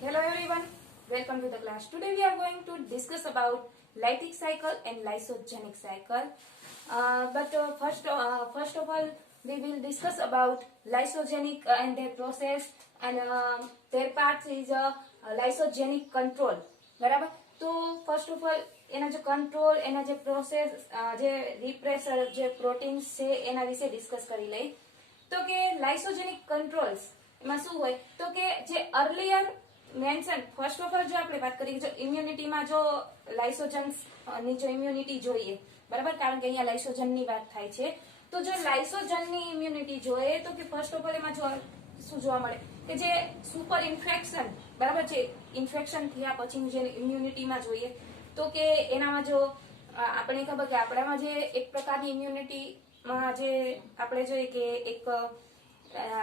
Hello everyone, welcome to the class. Today we are going to discuss about lytic cycle and lysogenic cycle. First of all, we will discuss about lysogenic and their process and their parts is lysogenic control. बराबर. तो first of all એના જે control એના જે process જે રિપ્રેસર જે proteins છે એના વિશે ડિસ્કસ કરી લઈ તો કે લાઇસોજેનિક કંટ્રોલ્સ એમાં શું હોય તો કે જે earlier mention first of all જો આપણે વાત કરીએ જો ઇમ્યુનિટીમાં જો લાઇસોજન્સ ની જો ઇમ્યુનિટી જોઈએ બરાબર કારણ કે અહીંયા લાઇસોજનની વાત થાય છે તો જો લાઇસોજનની ઇમ્યુનિટી જોઈએ તો કે ફર્સ્ટ ઓફ ઓલ એમાં જો શું જોવા મળે કે જે સુપર ઇન્ફેક્શન બરાબર છે ઇન્ફેક્શન થયા પછીની જે ઇમ્યુનિટીમાં જોઈએ તો કે એનામાં જો આપણે ખબર કે આપણામાં જે એક પ્રકારની ઇમ્યુનિટીમાં જે આપણે જોઈએ કે એક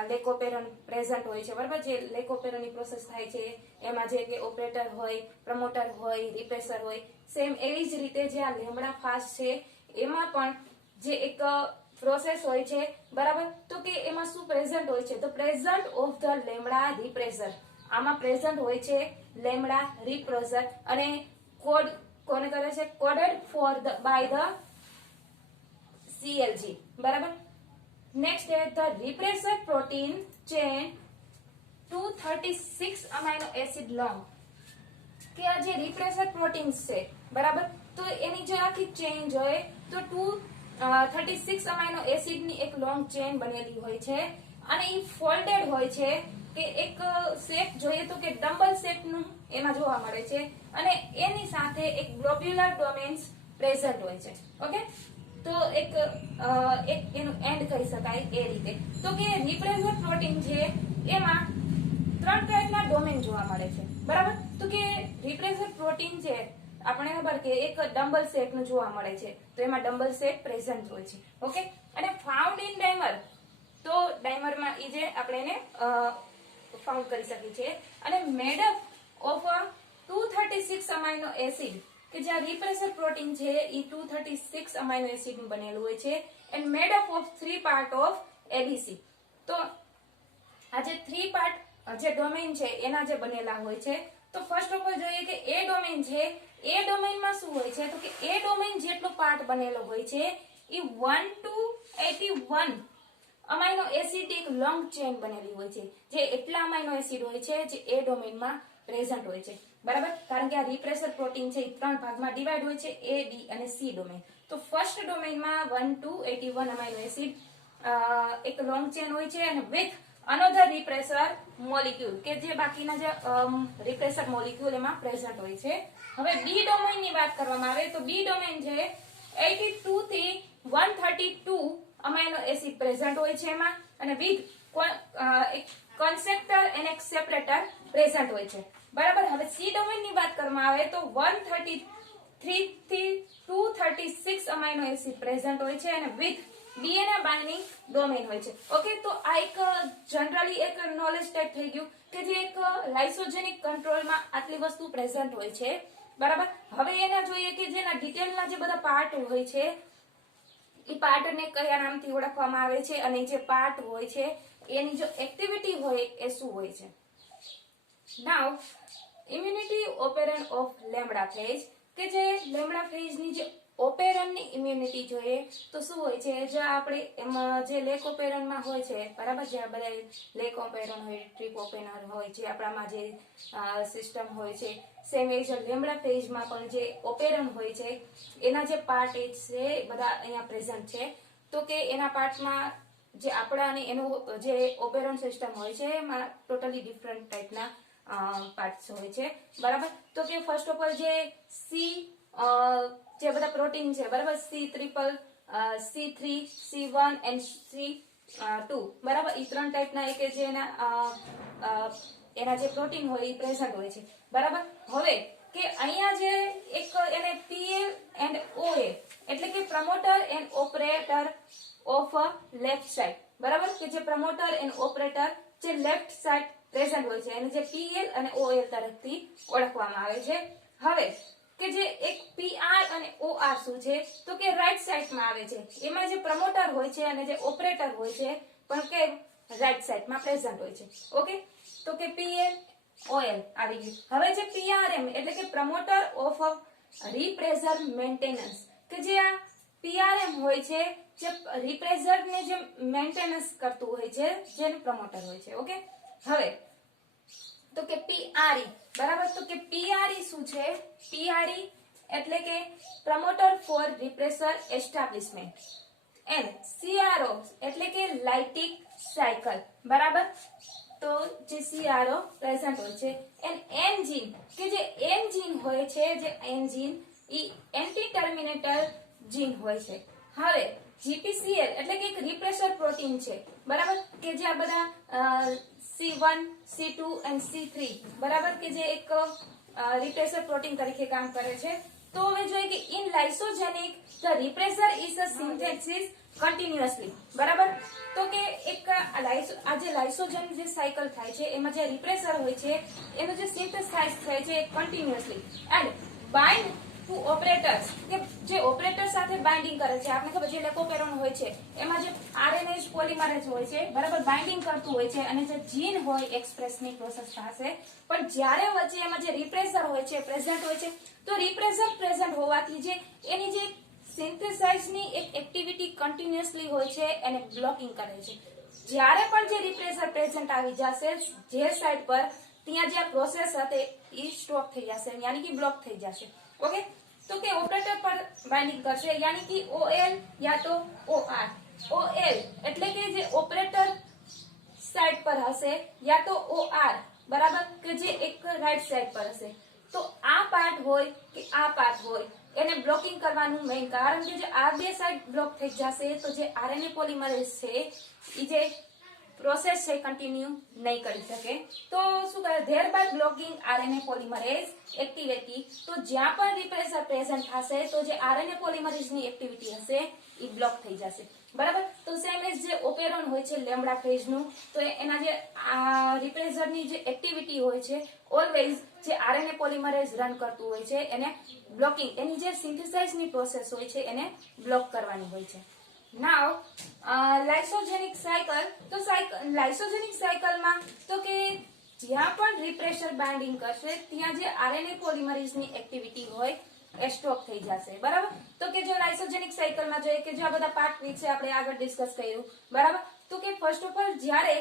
લેકોપેરોન પ્રેઝન્ટ હોય છે બરાબર જે લેકોપેરોનની પ્રોસેસ થાય છે એમાં જે કે ઓપરેટર હોય પ્રમોટર હોય રિપ્રેસર હોય સેમ એવી જ રીતે જે આ લેમ્બડા ફાસ્ટ છે એમાં પણ જે એક પ્રોસેસ હોય છે બરાબર તો કે એમાં શું પ્રેઝન્ટ હોય છે તો પ્રેઝન્ટ ઓફ ધ લેમ્બડા રિપ્રેસર આમાં પ્રેઝન્ટ હોય છે લેમ્બડા રિપ્રેસર અને કોડ કોને કરે છે coded for the by the CLG બરાબર next is the repressor protein chain 236 amino acid long કે આ જે રિપ્રેસર પ્રોટીન્સ છે બરાબર તો એની જે આખી ચેઇન જોઈએ તો 236 અમાઇનો એસિડ ની એક લોંગ ચેઇન બનેલી હોય છે અને એ ફોલ્ડેડ હોય છે કે એક શેપ જોઈએ તો કે ડમ્બલ શેપ નું એમાં જોવા મળે છે અને એની સાથે એક ગ્લોબ્યુલર ડોમેન્સ પ્રેઝન્ટ હોય છે ઓકે તો એક એનું એન્ડ કહી શકાય એ રીતે તો કે રિપ્રેસર પ્રોટીન છે એમાં ત્રણ ટાઈપના ડોમેન જોવા મળે છે બરાબર તો કે રિપ્રેસર પ્રોટીન છે આપણે ખબર કે એક ડમ્બલ શેપ નું જોવા મળે છે તો એમાં ડમ્બલ શેપ પ્રેઝન્ટ હોય છે ઓકે અને ફાઉન્ડ ઇન ડાયમર તો ડાયમરમાં ઈ જે આપણે એને ફાઉન્ડ કરી શકીએ છીએ અને made up of 236 amino acid કે જે રિપ્રેસર પ્રોટીન છે એ 236 અમાઇનો એસિડ નું બનેલું હોય છે and made up of 3 part of ABC તો આ જે 3 પાર્ટ જે ડોમેન છે એના જે બનેલા હોય છે તો ફર્સ્ટ ઓફ ઓલ જોઈએ કે એ ડોમેન છે એ ડોમેનમાં શું હોય છે તો કે એ ડોમેન જેટલો પાર્ટ બનેલો હોય છે એ 1 to 81 અમાઇનો એસિડ એક લોંગ ચેન બનેલી હોય છે જે એટલા અમાઇનો એસિડ હોય છે જે એ ડોમેનમાં પ્રેઝન્ટ હોય છે બરાબર કારણ કે આ રિપ્રેસર પ્રોટીન છે એ ત્રણ ભાગમાં ડિવાઈડ હોય છે A B અને C ડોમેન તો ફર્સ્ટ ડોમેનમાં 1 to 81 અમાઇનો એસિડ એક લોંગ ચેન હોય છે અને વિથ અનધર રિપ્રેસર મોલિક્યુલ કે જે બાકીના જે રિપ્રેસર મોલિક્યુલ એમાં પ્રેઝન્ટ હોય છે હવે બી ડોમેન ની વાત કરવામાં આવે તો બી ડોમેન છે 82 થી 132 અમાઇનો એસિડ પ્રેઝન્ટ હોય છે એમાં અને વિથ એક કન્સેપ્ટર અને એક સેપરેટર પ્રેઝન્ટ હોય છે બરાબર હવે સી ડોમેન ની વાત કરવામાં આવે તો 133 થી 236 અમાઇનો એસિડ પ્રેઝન્ટ હોય છે અને વિથ DNA બાઇન્ડિંગ ડોમેન હોય છે ઓકે તો આ એક જનરલી એક નોલેજ ટાઈપ થઈ ગયું કે જે એક લાઇસોજેનિક કંટ્રોલમાં આટલી વસ્તુ પ્રેઝન્ટ હોય છે બરાબર હવે એના જોઈએ કે જેના ડિટેલના જે બધા પાર્ટ હોય છે એ પાર્ટને કયા નામથી ઓળખવામાં આવે છે અને જે પાર્ટ હોય છે એની જો એક્ટિવિટી હોય એ શું હોય છે નાઉ ઇમ્યુનિટી ઓપેરન ઓફ લેમ્બડા ફેઝ કે જે લેમ્બડા ફેઝની જે ઓપેરનની ઇમ્યુનિટી જોઈએ તો શું હોય છે જે આપણે એમાં જે લેકોપેરનમાં હોય છે બરાબર જે બધા લેકોપેરન હોય ટ્રિપોપેનર હોય જે આપણામાં જે સિસ્ટમ હોય છે સેમ એ જે લેમ્બડા ફેઝમાં પણ જે ઓપેરન હોય છે એના જે પાર્ટ છે બધા અહીંયા પ્રેઝન્ટ છે તો કે એના પાર્ટમાં જે આપણા અને એનું જે ઓપેરન સિસ્ટમ હોય છે એમાં ટોટલી ડિફરન્ટ ટાઈપના પાર્ટ્સ હોય છે બરાબર તો કે ફર્સ્ટ ઓફ ઓલ જે સી જે બધા પ્રોટીન છે બરાબર C3 C1 and C2 બરાબર એ ત્રણ ટાઈપના એક જે એના જે પ્રોટીન હોય એ પ્રેઝન્ટ હોય છે બરાબર હવે કે અહીંયા જે એક એને PL and OA એટલે કે promoter and operator of left side બરાબર કે જે પ્રમોટર એન્ડ ઓપરેટર જે લેફ્ટ સાઇડ પ્રેઝન્ટ હોય છે એને જે PL અને OL તરફથી ઓળખવામાં આવે છે હવે કે જે એક PR અને OR શું છે તો કે રાઈટ સાઇડમાં આવે છે એમાં જે પ્રમોટર હોય છે અને જે ઓપરેટર હોય છે પણ કે રાઈટ સાઇડમાં પ્રેઝન્ટ હોય છે ઓકે તો કે PL ઓએલ આવી ગયું. હવે જે પીઆરએમ એટલે કે પ્રમોટર ઓફ રિપ્રેશર મેન્ટેનન્સ, કે જે આ પીઆરએમ હોય છે જે રિપ્રેશર ને જે મેન્ટેનન્સ કરતું હોય છે, જેનું પ્રમોટર હોય છે. ઓકે, હવે તો કે પીઆરઈ, બરાબર. તો કે પીઆરઈ શું છે? પીઆરઈ એટલે કે promoter for repressor establishment, and CRO એટલે કે લાઇટિક સાયકલ, બરાબર. તો જે સીઆરઓ પ્રેઝન્ટ હોય છે, એન્ડ એન્જિન કે જે એન્જિન હોય છે, જે એન્જિન ઈ એન્ટી ટર્મિનેટર જીન હોય છે. હવે જીપીસીએલ એટલે કે એક રિપ્રેશર પ્રોટીન છે, બરાબર, કે જે આ બધા C1 C2 and C3, બરાબર, કે જે એક રિપ્રેશર પ્રોટીન તરીકે કામ કરે છે. તો હવે જોઈએ કે in lysogenic the repressor is a synthesis continuously, બરાબર. તો કે એક આ જે લાઇસોજન જે સાયકલ થાય છે એમાં જે રિપ્રેશર હોય છે એનું જે સિન્થેસાઇઝ થાય છે continuously and bind to operators, કે જે ઓપરેટર સાથે બાઇન્ડિંગ કરે છે. આપણે ખબર છે લેકોપેરોન હોય છે એમાં જે આરએનએ પોલિમરેઝ હોય છે, બરાબર, બાઇન્ડિંગ કરતું હોય છે અને જે જીન હોય એક્સપ્રેસની પ્રોસેસ થશે. પણ જ્યારે વચ્ચે એમાં જે રિપ્રેશર હોય છે પ્રેઝન્ટ હોય છે, તો રિપ્રેશર પ્રેઝન્ટ હોવાથી જે એની જે સિન્થેસાઇઝની એક એક્ટિવિટી કન્ટિન્યુઅસલી હોય છે એને બ્લોકિંગ કરે છે. જ્યારે પણ જે રિપ્રેશર પ્રેઝન્ટ આવી જશે જે સાઇડ પર, ત્યાં જે પ્રોસેસ હતી એ સ્ટોપ થઈ જશે, યાની કે બ્લોક થઈ જશે. ઓકે, તો કે ઓપરેટર પર બાઇન્ડિંગ કરશે, યાની કે ઓએલ યા તો ઓઆર. ઓએલ એટલે કે જે ઓપરેટર સાઇડ પર હશે યા તો ઓઆર, બરાબર, કે જે એક રાઈટ સાઇડ પર હશે. તો આ પાર્ટ હોય કે આ પાર્ટ હોય એને બ્લોકિંગ કરવાનું મેઇન કારણ કે જે આ બે સાઇડ બ્લોક થઈ જશે તો જે આરએનએ પોલિમરેઝ છે એ જે પ્રોસેસ છે કન્ટિન્યુ નહીં કરી શકે. તો શું કહે, thereby blocking RNA polymerase activity. તો જ્યાં પણ રિપ્રેશર પ્રેઝન્ટ થશે તો જે આરએનએ પોલિમરેઝની એક્ટિવિટી હશે એ બ્લોક થઈ જશે, બરાબર. તો સેમ એઝ જે ઓપેરોન હોય છે લેમ્બડા ફેઝનું, તો એના જે રિપ્રેશરની જે એક્ટિવિટી હોય છે ઓલવેઝ જે આરએનએ પોલિમરેઝ રન કરતું હોય છે એને બ્લોકિંગ, એની જે સિન્થેસાઇઝની પ્રોસેસ હોય છે એને બ્લોક કરવાની હોય છે. નાવ લાઇસોજેનિક સાયકલ. તો લાઇસોજેનિક સાયકલમાં તો કે જ્યાં પણ રિપ્રેશર બાઇન્ડિંગ કરશે ત્યાં જે આરએનએ પોલિમરેઝની એક્ટિવિટી હોય એ સ્ટોપ થઈ જશે, બરાબર. તો કે જો લાઇસોજેનિક સાયકલમાં જોઈએ કે જો આ બધા પાર્ટ વિશે આપણે આગળ ડિસ્કસ કર્યું, બરાબર. તો કે ફર્સ્ટ ઓફ ઓલ જ્યારે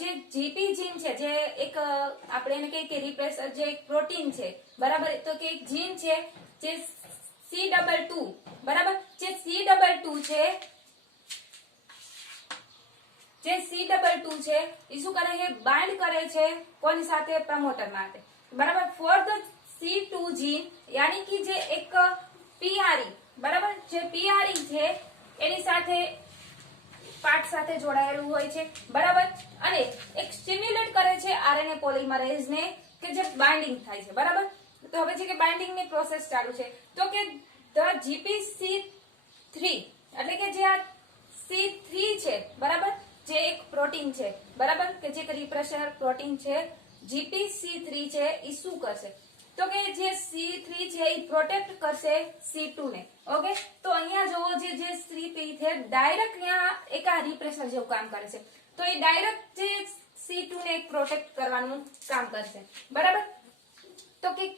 જે જીપી જીન છે, જે એક આપણે એને કહીએ કે રિપ્રેશર જે એક પ્રોટીન છે, બરાબર, તો કે એક જીન છે જે C22, બરાબર, જે C22 છે, જે C22 છે એ શું કરે છે, બાઇન્ડ કરે છે કોની સાથે, પ્રમોટર માટે, બરાબર, ફોર ધ C2 જીન, યાની કે જે એક પીઆરઈ, બરાબર, જે પીઆરઈ છે એની સાથે પાર્ટ સાથે જોડાયેલું હોય છે, બરાબર, અને એક સ્ટિમ્યુલેટ કરે છે આરએનએ પોલિમરેઝ ને કે જે બાઇન્ડિંગ થાય છે, બરાબર. તો હવે છે કે બાઇન્ડિંગ ની પ્રોસેસ ચાલુ છે. તો કે ધ GPC3 એટલે કે જે આ C3 છે, બરાબર, જે એક પ્રોટીન છે, બરાબર, કે જે રિપ્રેશર પ્રોટીન છે GPC3 છે એ શું કરશે, તો કે જે C3 છે એ પ્રોટેક્ટ કરશે C2 ને. ઓકે, તો અહીંયા જોવો જે C3 છે ડાયરેક્ટ ત્યાં એક આ રિપ્રેશર જેવું કામ કરે છે, તો એ ડાયરેક્ટ જે C2 ને પ્રોટેક્ટ કરવાનું કામ કરશે, બરાબર. તો કે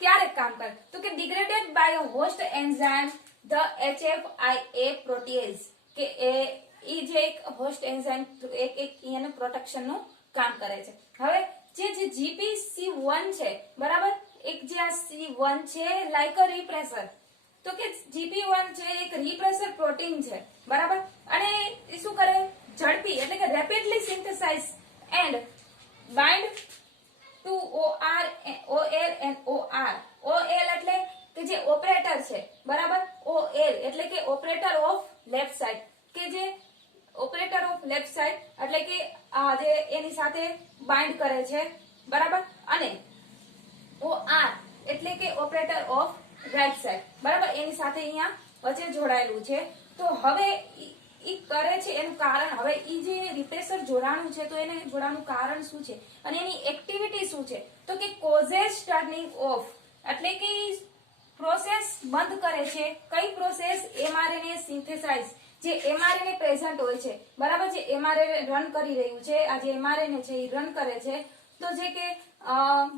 ક્યારે કામ કરે, તો કે degraded by a host enzyme the HFIA protease, કે એ જે એક હોસ્ટ એન્ઝાઇમ એક એને પ્રોટેક્શન નું કામ કરે છે. હવે જે GPC1 છે, બરાબર, એક જે આ C1 છે લાઈક અ રિપ્રેશર, તો કે GP1 છે એક રિપ્રેશર પ્રોટીન છે, બરાબર, અને એ શું કરે, ઝડપી એટલે કે rapidly synthesize and bind to OR OL and OR. OL એટલે કે જે ઓપરેટર છે, બરાબર, OL એટલે કે ઓપરેટર ઓફ લેફ્ટ સાઇડ, કે જે ઓપરેટર ઓફ લેફ્ટ સાઇડ એટલે કે જે એની સાથે બાઇન્ડ કરે છે, બરાબર, અને OR એટલે કે ઓપરેટર ઓફ રાઈટ સાઇડ, બરાબર, એની સાથે અહીંયા વચ્ચે જોડાયેલું છે. તો હવે ઈ કરે છે એનું કારણ, હવે ઈ જે રિપ્રેશર જોડાણું છે તો એને જોડાણું કારણ શું છે અને એની એક્ટિવિટી શું છે, તો કે કોઝેસ ટર્નિંગ ઓફ એટલે કે પ્રોસેસ બંધ કરે છે. કઈ પ્રોસેસ, mRNA સિન્થેસાઇઝ, જે mRNA પ્રેઝન્ટ હોય છે, બરાબર, જે mRNA રન કરી રહ્યું છે, આ જે mRNA છે એ રન કરે છે, તો જે કે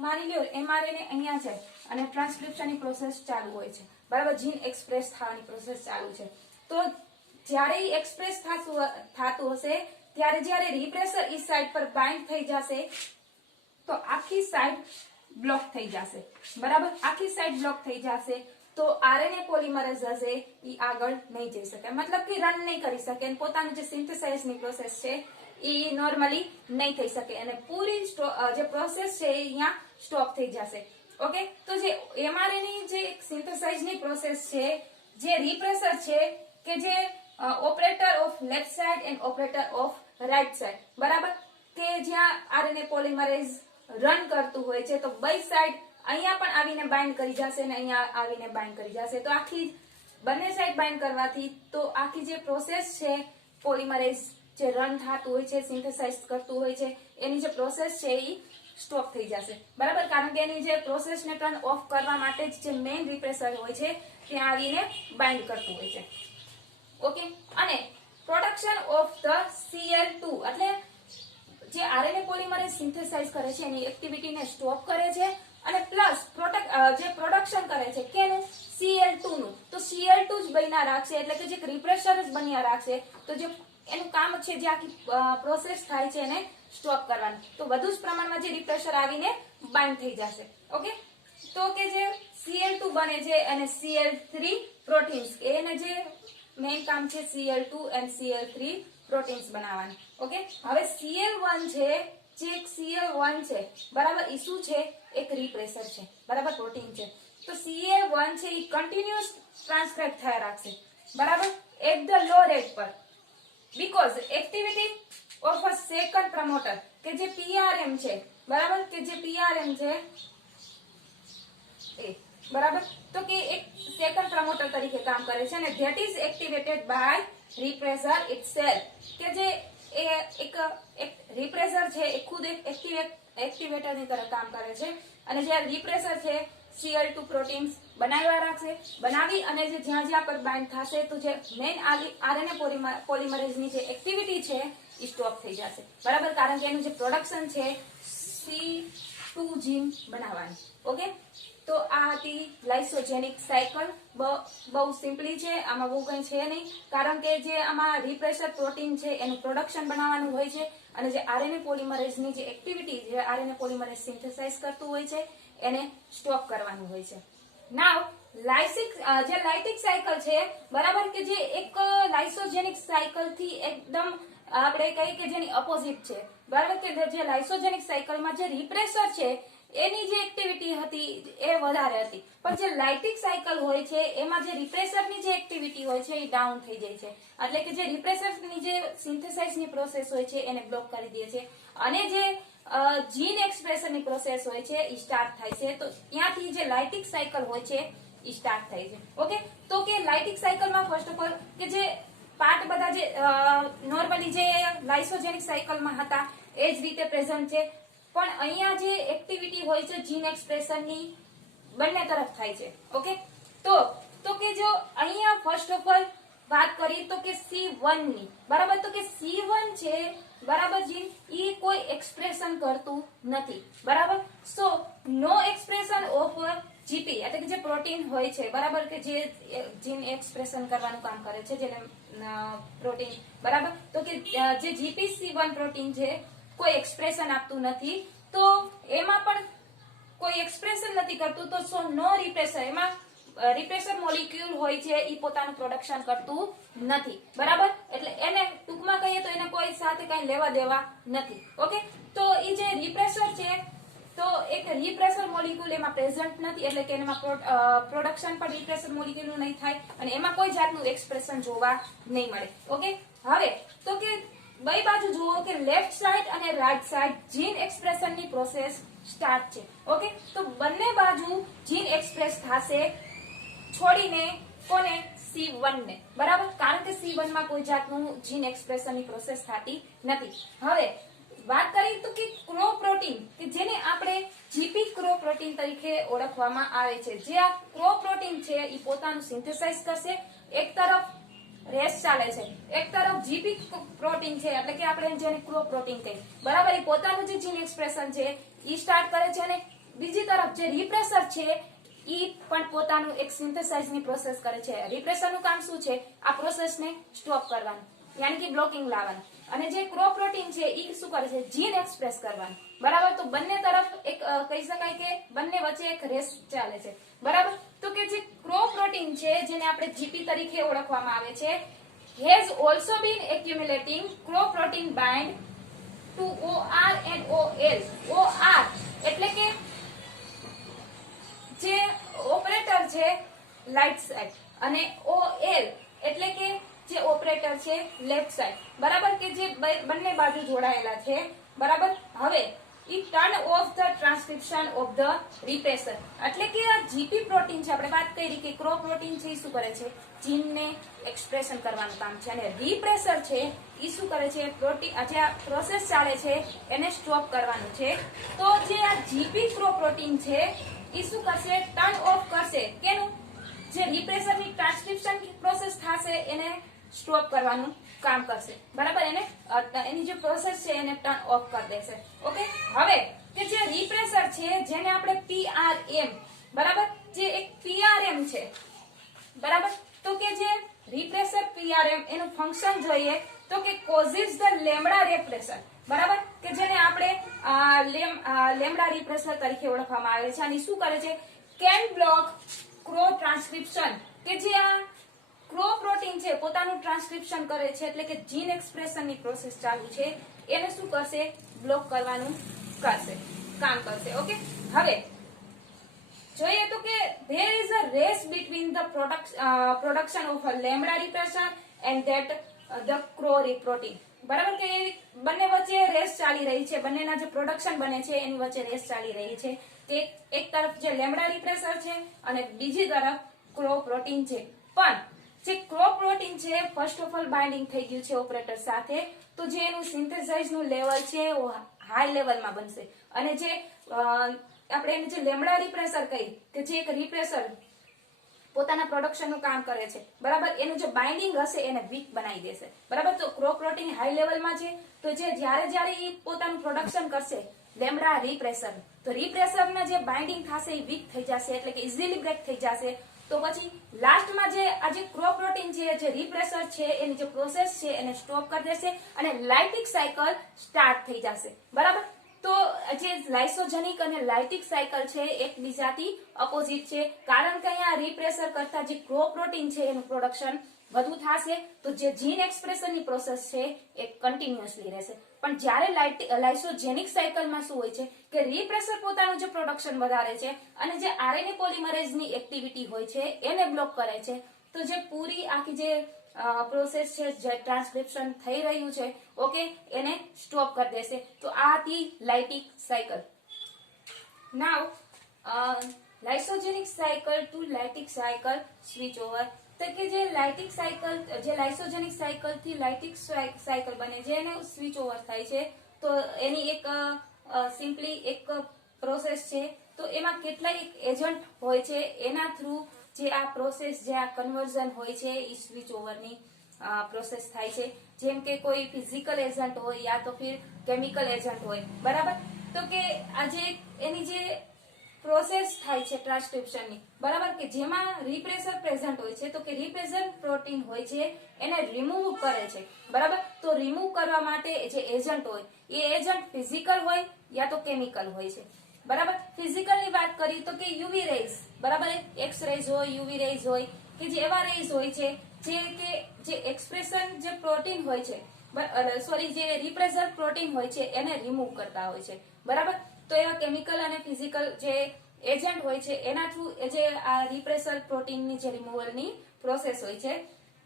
માની લ્યો mRNA અહીંયા છે અને ટ્રાન્સક્રિપ્શનની પ્રોસેસ ચાલુ હોય છે, બરાબર, જીન એક્સપ્રેસ થવાની પ્રોસેસ ચાલુ છે. તો જ્યારે એક્સપ્રેસ થતું હશે ત્યારે જ્યારે રિપ્રેસર ઈ સાઇટ પર બાઇન્ડ થઈ જશે તો આખી સાઇટ બ્લોક થઈ જશે, બરાબર, આખી સાઇટ બ્લોક થઈ જશે. તો આરએનએ પોલિમરેઝ હશે ઈ આગળ નહીં જઈ શકે, મતલબ કે રન નહીં કરી શકે અને પોતાનું જે સિન્થેસાઇઝની પ્રોસેસ છે ઈ નોર્મલી નહીં થઈ શકે અને પૂરી જે પ્રોસેસ છે એ અહીંયા સ્ટોપ થઈ જશે. ઓકે, તો જે mRNA જે સિન્થેસાઇઝની પ્રોસેસ છે, જે રિપ્રેસર છે કે જે operator of left side and operator of right side, બરાબર, કે જ્યાં આરએનએ પોલિમરેઝ રન કરતું હોય છે તો બે સાઇડ અહીંયા પણ આવીને બાઇન્ડ કરી જશે અને અહીંયા આવીને બાઇન્ડ કરી જશે. તો આખી બંને સાઇડ બાઇન્ડ કરવાથી તો આખી જે પ્રોસેસ છે પોલિમરેઝ જે રન થતું હોય છે, સિન્થેસાઇઝ કરતું હોય છે, એની જે પ્રોસેસ છે એ સ્ટોપ થઈ જશે, બરાબર, કારણ કે એની જે પ્રોસેસને ટર્ન ઓફ કરવા માટે જ જે મેઇન રિપ્રેસર હોય છે ત્યાં આવીને બાઇન્ડ કરતું હોય છે. ઓકે, અને પ્રોડક્શન ઓફ ધ Cl2 એટલે જે આરએનએ પોલિમરેઝ સિન્થેસાઇઝ કરે છે એની એક્ટિવિટીને સ્ટોપ કરે છે અને પ્લસ જે પ્રોડક્શન કરે છે કેનું, Cl2 નું. તો Cl2 જ બન્યા રાખશે એટલે કે જે રિપ્રેસર જ બન્યા રાખશે. તો જે એનું કામ છે જે આખી પ્રોસેસ થાય છે એને સ્ટોપ કરવાનું. તો વધુ જ પ્રમાણમાં જે રિપ્રેસર આવીને બાઇન્ડ થઈ જશે. ઓકે, તો કે જે Cl2 બને છે અને Cl3 પ્રોટીન્સ, એને જે મેઇન કામ છે Cl2 and Cl3 પ્રોટીન્સ બનાવવાની. ઓકે, હવે Cl1 છે, જે Cl1 છે, બરાબર, ઈ શું છે, એક રિપ્રેસર છે, બરાબર, પ્રોટીન છે. તો Cl1 છે ઈ કન્ટિન્યુઅસ ટ્રાન્સક્રાઇબ થયા રાખશે, બરાબર, એટ ધ લો રેટ પર, because activity of a second promoter કે જે PRM છે, બરાબર, કે જે PRM છે એ, બરાબર, તો કે એક સેકન્ડ પ્રમોટર તરીકે કામ કરે છે અને that is activated by repressor itself, કે જે એક રિપ્રેસર છે એ ખુદ એક એક્ટિવેટરની તરફ કામ કરે છે અને જે રિપ્રેસર છે Cl2 પ્રોટીન્સ બનાવ્યા રાખશે, બનાવી અને જે જ્યાં પર બાઇન્ડ થશે તો જે મેઇન આરએનએ પોલિમરેઝની જે એક્ટિવિટી છે એ સ્ટોપ થઈ જશે, બરાબર, કારણ કે એનું જે પ્રોડક્શન છે C2 જીન બનાવવાની. ઓકે, તો આ હતી લાઇસોજેનિક સાયકલ. બહુ સિમ્પલી છે, આમાં બહુ કંઈ છે નહીં, કારણ કે જે આમાં રિપ્રેસર પ્રોટીન છે એનું પ્રોડક્શન બનાવવાનું હોય છે અને જે આરએનએ પોલિમરેઝની જે એક્ટિવિટી જે આરએનએ પોલિમરેઝ સિન્થેસાઇઝ કરતું હોય છે એને સ્ટોપ કરવાનું હોય છે. નાવ લાઇટિક સાયકલ છે, બરાબર, કે જે એક લાઇસોજેનિક સાયકલ થી એકદમ આપણે કહીએ કે જેની અપોઝિટ છે, બરાબર, કે જે લાઇસોજેનિક સાયકલમાં જે રિપ્રેસર છે એની જે એક્ટિવિટી હતી એ વધારે હતી, પણ જે લાઇટિક સાયકલ હોય છે એમાં જે રિપ્રેસરની જે એક્ટિવિટી હોય છે એ ડાઉન થઈ જાય છે, એટલે કે જે રિપ્રેસરની જે સિન્થેસાઇઝની પ્રોસેસ હોય છે એને બ્લોક કરી દે છે અને જે જીન એક્સપ્રેશનની પ્રોસેસ હોય છે એ સ્ટાર્ટ થાય છે. તો ત્યાંથી જે લાઇટિક સાયકલ હોય છે એ સ્ટાર્ટ થાય છે. ઓકે, તો કે લાઇટિક સાયકલમાં ફર્સ્ટ ઓફ ઓલ કે જે પાર્ટ બધા જે નોર્મલી જે લાઇસોજેનિક સાયકલમાં હતા એ જ રીતે પ્રેઝન્ટ છે, પણ અહીંયા જે એક્ટિવિટી હોય છે જીન એક્સપ્રેશનની બંને તરફ થાય છે. ઓકે, તો કે જો અહીંયા ફર્સ્ટ ઓફ ઓલ વાત કરી તો કે C1 ની, બરાબર, તો કે C1 છે, બરાબર, જીન ઈ કોઈ એક્સપ્રેશન કરતું નથી, બરાબર. સો નો એક્સપ્રેશન ઓફ GP એટલે કે જે પ્રોટીન હોય છે, બરાબર, કે જે જીન એક્સપ્રેશન કરવાનું કામ કરે છે જેને પ્રોટીન, બરાબર, તો કે જે GPC1 પ્રોટીન છે કોઈ એક્સપ્રેશન આપતું નથી, તો એમાં પણ કોઈ એક્સપ્રેશન નથી કરતું, તો સો નો રિપ્રેસર, એમાં રિપ્રેસર મોલિક્યુલ હોય છે એ પોતાનું પ્રોડક્શન કરતું નથી, બરાબર, એટલે એને ટૂંકમાં કહીએ તો એને કોઈ સાથે કઈ લેવા દેવા નથી. ઓકે, તો એ જે રિપ્રેસર છે તો એક રિપ્રેસર મોલિક્યુલ એમાં પ્રેઝન્ટ નથી એટલે કે એમાં પ્રોડક્શન પણ રિપ્રેસર મોલિક્યુલનું નહીં થાય અને એમાં કોઈ જાતનું એક્સપ્રેશન જોવા નહીં મળે. ઓકે, હવે તો કે બે બાજુ જુઓ કે લેફ્ટ સાઈડ અને રાઈટ સાઈડ જીન એક્સપ્રેશનની પ્રોસેસ સ્ટાર્ટ છે. ઓકે, તો બંને બાજુ જીન એક્સપ્રેસ થશે છોડીને કોને, C1 ને, બરાબર, કારણ કે C1 માં કોઈ જાતનું જીન એક્સપ્રેશનની પ્રોસેસ થતી નથી. હવે વાત કરી તો કે ક્રો પ્રોટીન કે જેને આપણે GP ક્રો પ્રોટીન તરીકે ઓળખવામાં આવે છે, જે આ ક્રો પ્રોટીન છે એ પોતાનું સિન્થેસાઇઝ કરશે, એક તરફ રેસ ચાલે છે, એક તરફ GP પ્રોટીન છે એટલે કે આપણે જેને ક્રો પ્રોટીન કહીએ, બરાબર, એ પોતાનું જે જીન એક્સપ્રેશન છે ઈ સ્ટાર્ટ કરે છે અને બીજી તરફ જે રિપ્રેસર છે ઈ પણ પોતાનું એક સિન્થેસાઇઝની પ્રોસેસ કરે છે. રિપ્રેસરનું કામ શું છે? આ પ્રોસેસને સ્ટોપ કરવાનું, યાની કે બ્લોકિંગ લાવવાનું. અને જે ક્રો પ્રોટીન છે ઈ શું કરે છે? જીન એક્સપ્રેસ કરવાનું. બરાબર, તો બંને તરફ એક કહી શકાય કે બંને વચ્ચે એક રેસ ચાલે છે. બરાબર, તો કે જે ક્રો પ્રોટીન છે જેને આપણે જીપી તરીકે ઓળખવામાં આવે છે, has also been accumulating crow protein bind to OR and OL. OR એટલે કે જે ઓપરેટર છે રાઈટ સાઈડ અને OL એટલે કે જે ઓપરેટર છે લેફ્ટ સાઈડ. બરાબર, કે જે બંને બાજુ જોડાયેલા છે. બરાબર, હવે ઈ turn off the transcription of the repressor એટલે કે આ જીપી પ્રોટીન છે, આપણે વાત કરી કે ક્રો પ્રોટીન છે ઈ શું કરે છે? જીનને એક્સપ્રેશન કરવાનું કામ છે. અને રિપ્રેસર છે ઈ શું કરે છે? પ્રોટીન જે આ પ્રોસેસ ચાલે છે એને સ્ટોપ કરવાનું છે. તો જે આ જીપી ક્રો પ્રોટીન છે ઈ શું કરશે? ટર્ન ઓફ કરશે. કેનું? જે રિપ્રેસરની ટ્રાન્સક્રિપ્શન પ્રોસેસ થશે એને સ્ટોપ કરવાનું કામ કરશે. બરાબર, એને એની જે પ્રોસેસ છે એને ટર્ન ઓફ કરી દેશે. ઓકે, હવે કે જે રિપ્રેસર છે જેને આપણે પીઆરએમ, બરાબર, જે એક પીઆરએમ છે. બરાબર, તો કે જે રિપ્રેસર પીઆરએમ એનું ફંક્શન જોઈએ તો કે કોઝિસ ધ લેમ્ડા રિપ્રેસર. બરાબર, કે જેને આપણે લેમ્ડા રિપ્રેસર તરીકે ઓળખવામાં આવે છે. અને શું કરે છે? કેન બ્લોક ક્રો ટ્રાન્સક્રિપ્શન, કે જે આ ક્રો પ્રોટીન છે પોતાનું ટ્રાન્સક્રિપ્શન કરે છે એટલે કે જીન એક્સપ્રેશનની પ્રોસેસ ચાલુ છે એને શું કરશે? બ્લોક કરવાનું કામ કરશે. ઓકે, હવે જોઈએ તો કે there is a race between the production of a lambda repressor and that the crow protein. બરાબર, કે બંને વચ્ચે રેસ ચાલી રહી છે. બંનેના જે પ્રોડક્શન બને છે એની વચ્ચે રેસ ચાલી રહી છે. કે એક તરફ જે લેમ્ડા રિપ્રેસર છે અને બીજી તરફ ક્રો પ્રોટીન છે. પણ જે ક્રો પ્રોટીન છે ફર્સ્ટ ઓફ ઓલ બાઇન્ડિંગ થઈ ગયું છે ઓપરેટર સાથે, તો જે એનું સિન્થેસાઇઝનું લેવલ છે એ હાઈ લેવલમાં બનશે. અને જે આપણે એને જે લેમ્ડા રિપ્રેસર કહી કે જે એક રિપ્રેસર પોતાના પ્રોડક્શનનું કામ કરે છે, બરાબર, એનું જે બાઇન્ડિંગ હશે એને વીક બનાવી દેશે. બરાબર, તો ક્રો પ્રોટીન હાઈ લેવલમાં છે તો જે જ્યારે એ પોતાનું પ્રોડક્શન કરશે લેમ્ડા રિપ્રેસર, તો રિપ્રેસરના જે બાઇન્ડિંગ થશે એ વીક થઈ જશે એટલે કે ઇઝીલી બ્રેક થઈ જશે. તો પછી લાસ્ટમાં જે આ જે ક્રો પ્રોટીન છે જે રિપ્રેસર છે એની જે પ્રોસેસ છે એને સ્ટોપ કરી દેશે અને લાઇટિક સાયકલ સ્ટાર્ટ થઈ જશે. બરાબર, તો જે લાઇસોજેનિક અને લાઇટિક સાયકલ છે એકબીજાથી અપોઝિટ છે. કારણ કે અહીંયા રિપ્રેસર કરતા જે ક્રો પ્રોટીન છે એનું પ્રોડક્શન વધુ થશે તો જે જીન એક્સપ્રેશનની પ્રોસેસ છે એ કન્ટિન્યુઅસલી રહેશે. પણ જ્યારે લાઇસોજેનિક સાયકલમાં શું હોય છે કે રિપ્રેસર પોતાનું જે પ્રોડક્શન વધારે છે અને જે આરએનએ પોલિમરેઝની એક્ટિવિટી હોય છે એને બ્લોક કરે છે. તો જે પૂરી આખી જે પ્રોસેસ છે જે ટ્રાન્સક્રિપ્શન થઈ રહ્યું છે, ઓકે, એને સ્ટોપ કરી દેશે. તો આ હતી lytic cycle. Now lysogenic cycle to lytic cycle switch over. તો કે જે લાઇટિક સાયકલ જે લાઇસોજેનિક સાયકલ થી લાઇટિક સાયકલ બને છે એને સ્વિચ ઓવર થાય છે. તો એની એક સિમ્પલી એક પ્રોસેસ છે. તો એમાં કેટલાય એજન્ટ હોય છે એના થ્રુ જે આ પ્રોસેસ જે આ કન્વર્ઝન હોય છે એ સ્વિચ ઓવરની પ્રોસેસ થાય છે. જેમ કે કોઈ ફિઝિકલ એજન્ટ હોય યા તો ફિર કેમિકલ એજન્ટ હોય. બરાબર, તો કે આ જે એની જે પ્રોસેસ થાય છે ટ્રાન્સક્રિપ્શનની, બરાબર, કે જેમાં રિપ્રેસર પ્રેઝન્ટ હોય છે તો કે રિપ્રેસર પ્રોટીન હોય છે એને રિમૂવ કરે છે. બરાબર, તો રિમૂવ કરવા માટે જે એજન્ટ હોય એ એજન્ટ ફિઝિકલ હોય યા તો કેમિકલ હોય છે. બરાબર, ફિઝિકલની વાત કરી તો કે યુવી રેઝ, બરાબર, એક્સ રેઝ હોય, યુવી રેઝ હોય કે જે એવા રેઝ હોય છે જે એક્સપ્રેશન જે પ્રોટીન હોય છે જે રિપ્રેસર પ્રોટીન હોય છે એને રિમૂવ કરતા હોય છે. બરાબર, તો એવા કેમિકલ અને ફિઝિકલ જે એજન્ટ હોય છે એના થ્રુ જે આ રિપ્રેસર પ્રોટીનની જે રિમૂવલની પ્રોસેસ હોય છે.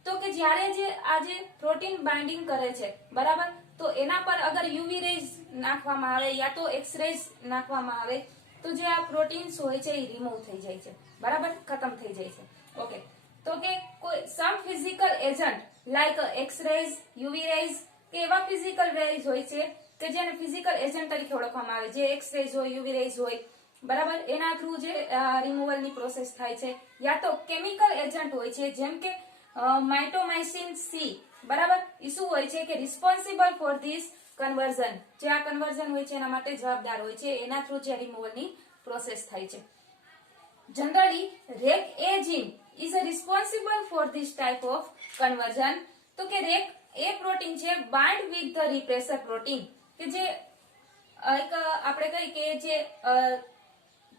તો કે જ્યારે જે આ જે પ્રોટીન બાઇન્ડિંગ કરે છે, બરાબર, તો એના પર અગર યુવી રેઝ નાખવામાં આવે યા તો એક્સ રેઝ નાખવામાં આવે તો જે આ પ્રોટીન્સ હોય છે એ રિમૂવ થઈ જાય છે. બરાબર, ખતમ થઈ જાય છે. ઓકે, તો કે કોઈ some physical agent like X rays, UV rays કે એવા ફિઝિકલ રેઝ હોય છે કે જેને ફિઝિકલ એજન્ટ તરીકે ઓળખવામાં આવે, જે એક્સ રેઝ હોય, યુવી રેઝ હોય, બરાબર, એના થ્રુ જે રિમૂવલની પ્રોસેસ થાય છે. યા તો કેમિકલ એજન્ટ હોય છે જેમ કે માઇટોમાઇસિન સી, બરાબર, એ શું હોય છે કે રિસ્પોન્સિબલ ફોર ધીસ કન્વર્ઝન, જે આ કન્વર્ઝન હોય છે એના માટે જવાબદાર હોય છે, એના થ્રુ જે રિમૂવલની પ્રોસેસ થાય છે. Generally, REC-A gene is responsible for this type of conversion. તો કે REC-A પ્રોટીન છે bind with the repressor protein, કે જે એક આપણે કહી કે જે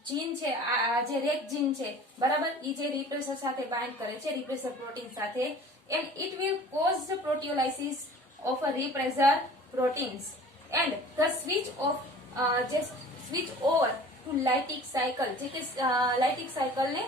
જીન છે, આ જે REC જીન છે બરાબર, ઈ જે રિપ્રેસર સાથે બાઇન્ડ કરે છે, રિપ્રેસર પ્રોટીન સાથે, and it will cause the proteolysis of a repressor proteins and the switch over to lytic cycle, જે કે લાઇટિક સાયકલ ને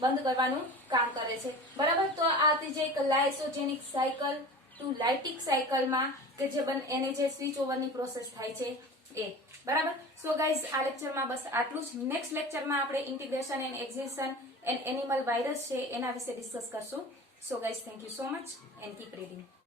બંધ કરવાનું કામ કરે છે બરાબર. તો આ જે એક લાઇસોજેનિક સાયકલ ટુ લાઇટિક સાયકલમાં કે જે એને જે સ્વિચ ઓવરની પ્રોસેસ થાય છે એ બરાબર. સો ગાઈઝ, આ લેક્ચરમાં બસ આટલું જ. નેક્સ્ટ લેક્ચરમાં આપણે integration and excision and animal virus છે એના વિશે ડિસ્કસ કરશું. So guys, thank you so much and keep reading.